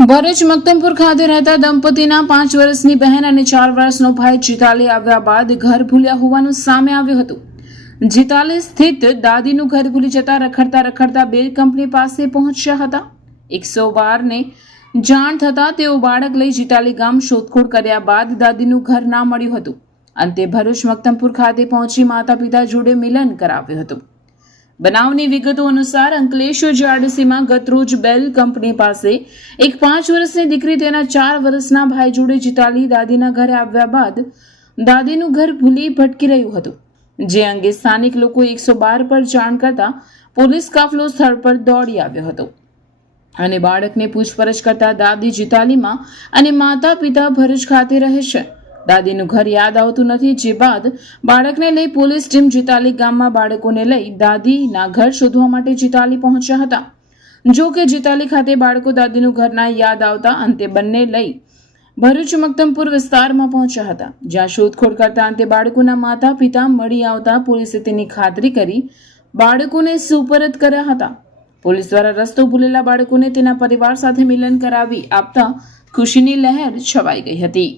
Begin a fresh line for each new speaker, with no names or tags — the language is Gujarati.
ભરૂચ, મક્તમપુર ખાતે રહેતા દંપતીના પાંચ વર્ષની બહેન અને ચાર વર્ષનો ભાઈ જીતાલી આવ્યા બાદ ઘર ભૂલ્યા હોવાનું સામે આવ્યું હતું. જીતાલી સ્થિત દાદીનું ઘર ભૂલી જતા રખડતા રખડતા બેલ કંપની પાસે પહોંચ્યા હતા. એકસો બારને જાણ થતાં તેઓ બાળક લઈ જીતાલી ગામ શોધખોળ કર્યા બાદ દાદીનું ઘર ના મળ્યું હતું. અંતે ભરૂચ, મક્તમપુર ખાતે પહોંચી માતા પિતા જોડે મિલન કરાવ્યું હતું. બનાવની વિગતો અનુસાર અંકલેશ્વર જીઆરડીસીમાં ગતરોજ બેલ કંપની પાસે એક પાંચ વર્ષની દીકરી તેના ચાર વર્ષના ભાઈ જોડે જીતાલી દાદીના ઘરે આવ્યા બાદ દાદીનું ઘર ભૂલી ભટકી રહ્યું હતું. જે અંગે સ્થાનિક લોકો એકસો બાર પર જાણ કરતા પોલીસ કાફલો સ્થળ પર દોડી આવ્યો હતો. અને બાળકને પૂછપરછ કરતા દાદી જીતાલીમાં અને માતા પિતા ભરૂચ ખાતે રહે છે. દાદીનું ઘર યાદ આવતું નથી. જે બાદ બાળકને લઈ પોલીસ ટીમ જીતાલી ગામમાં બાળકોને લઈ દાદીના ઘર શોધવા માટે જીતાલી પહોંચ્યા હતા. જો કે જીતાલી ખાતે બાળકો દાદીનું ઘર ના યાદ આવતા અંતે બંને લઈ ભરૂચ મક્તમપુર વિસ્તારમાં પહોંચ્યા હતા. જ્યાં શોધખોળ કરતા અંતે બાળકોના માતા પિતા મળી આવતા પોલીસે તેની ખાતરી કરી બાળકોને સુપરત કર્યા હતા. પોલીસ દ્વારા રસ્તો ભૂલેલા બાળકોને તેના પરિવાર સાથે મિલન કરાવી આપતા ખુશીની લહેર છવાઈ ગઈ હતી.